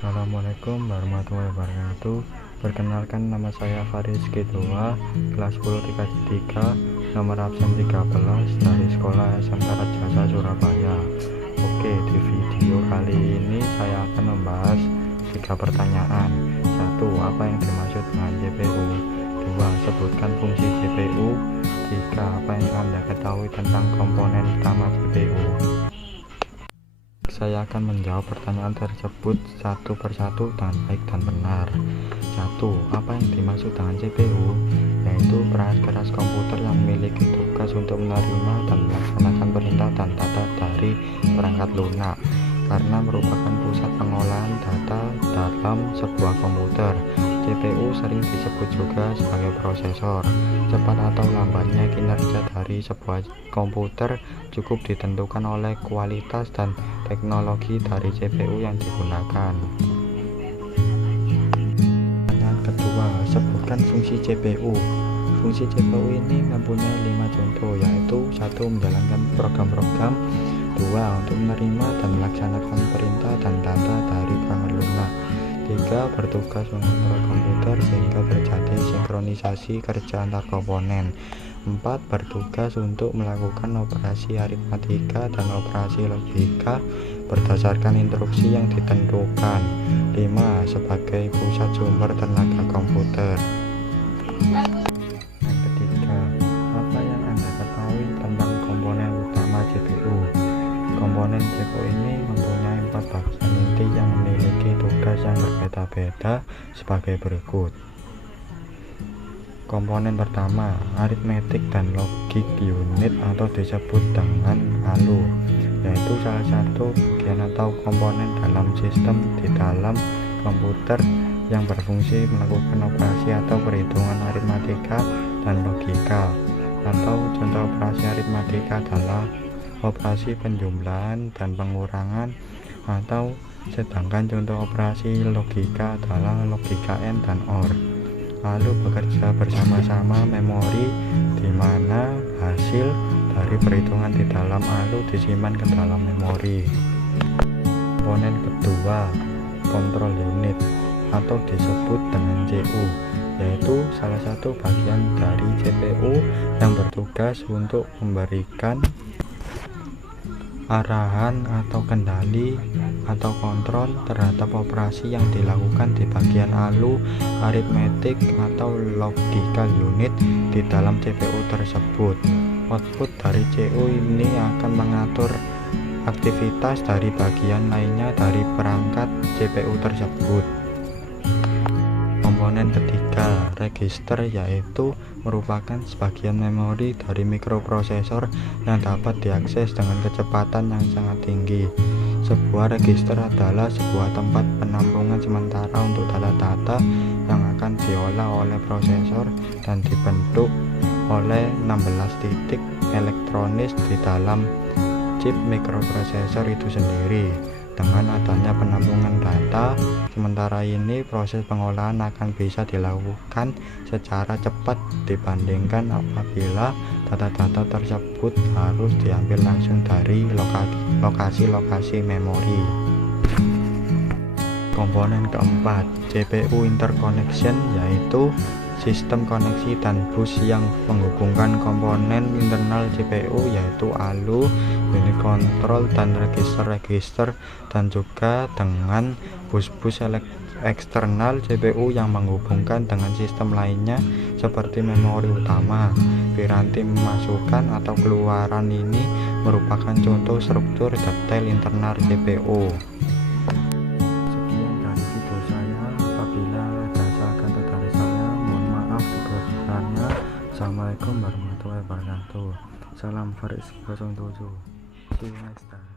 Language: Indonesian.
Assalamualaikum warahmatullahi wabarakatuh. Perkenalkan, nama saya Faris Ketua, kelas 10 3, nomor absen 13 dari Sekolah SMK Rajasa Surabaya. Oke, di video kali ini saya akan membahas 3 pertanyaan. 1. Apa yang dimaksud dengan CPU? 2. Sebutkan fungsi CPU. 3. Apa yang Anda ketahui tentang komponen utama CPU? Saya akan menjawab pertanyaan tersebut satu persatu dengan baik dan benar. 1. Apa yang dimaksud dengan CPU? Yaitu perangkat keras komputer yang memiliki tugas untuk menerima dan melaksanakan perintah dan data dari perangkat lunak, karena merupakan pusat pengolahan data dalam sebuah komputer. CPU sering disebut juga sebagai prosesor. Cepat atau lambatnya kinerja dari sebuah komputer cukup ditentukan oleh kualitas dan teknologi dari CPU yang digunakan. Pertanyaan kedua, sebutkan fungsi CPU. Fungsi CPU ini mempunyai 5 contoh, yaitu 1. Menjalankan program-program. 2. Untuk menerima dan melaksanakan perintah dan data dari perangkat lunak. 3. Bertugas mengontrol komputer sehingga terjadi sinkronisasi kerja antar komponen. 4. Bertugas untuk melakukan operasi aritmatika dan operasi logika berdasarkan instruksi yang ditentukan. 5. Sebagai pusat sumber tenaga komputer. Yang ketiga, apa yang Anda ketahui tentang komponen utama CPU? Komponen CPU ini mempunyai 4 bagian inti yang memiliki tugas yang berbeda-beda sebagai berikut. Komponen pertama, arithmetic dan logic unit atau disebut dengan ALU, yaitu salah satu bagian atau komponen dalam sistem di dalam komputer yang berfungsi melakukan operasi atau perhitungan aritmatika dan logika. Atau contoh operasi aritmatika adalah operasi penjumlahan dan pengurangan, atau sedangkan contoh operasi logika adalah logika AND dan OR. Lalu bekerja bersama-sama memori, di mana hasil dari perhitungan di dalam ALU disimpan ke dalam memori. Komponen kedua, control unit atau disebut dengan CU, yaitu salah satu bagian dari CPU yang bertugas untuk memberikan arahan atau kendali atau kontrol terhadap operasi yang dilakukan di bagian ALU, arithmetic atau logical unit di dalam CPU tersebut. Output dari CU ini akan mengatur aktivitas dari bagian lainnya dari perangkat CPU tersebut. Komponen ketiga, register, yaitu merupakan sebagian memori dari mikroprosesor yang dapat diakses dengan kecepatan yang sangat tinggi. Sebuah register adalah sebuah tempat penampungan sementara untuk data-data yang akan diolah oleh prosesor dan dibentuk oleh 16 titik elektronis di dalam chip mikroprosesor itu sendiri. Dengan adanya penampungan data sementara ini, proses pengolahan akan bisa dilakukan secara cepat dibandingkan apabila data-data tersebut harus diambil langsung dari lokasi-lokasi memori. Komponen keempat, CPU interconnection, yaitu sistem koneksi dan bus yang menghubungkan komponen internal CPU, yaitu ALU, unit kontrol, dan register-register, dan juga dengan bus-bus eksternal CPU yang menghubungkan dengan sistem lainnya seperti memori utama. Piranti memasukkan atau keluaran ini merupakan contoh struktur detail internal CPU. Sekian dari video saya. Apabila ada salah kata dari saya, mohon maaf sebesar-besarnya. Assalamualaikum warahmatullahi wabarakatuh. Salam Faris 07. See you next time.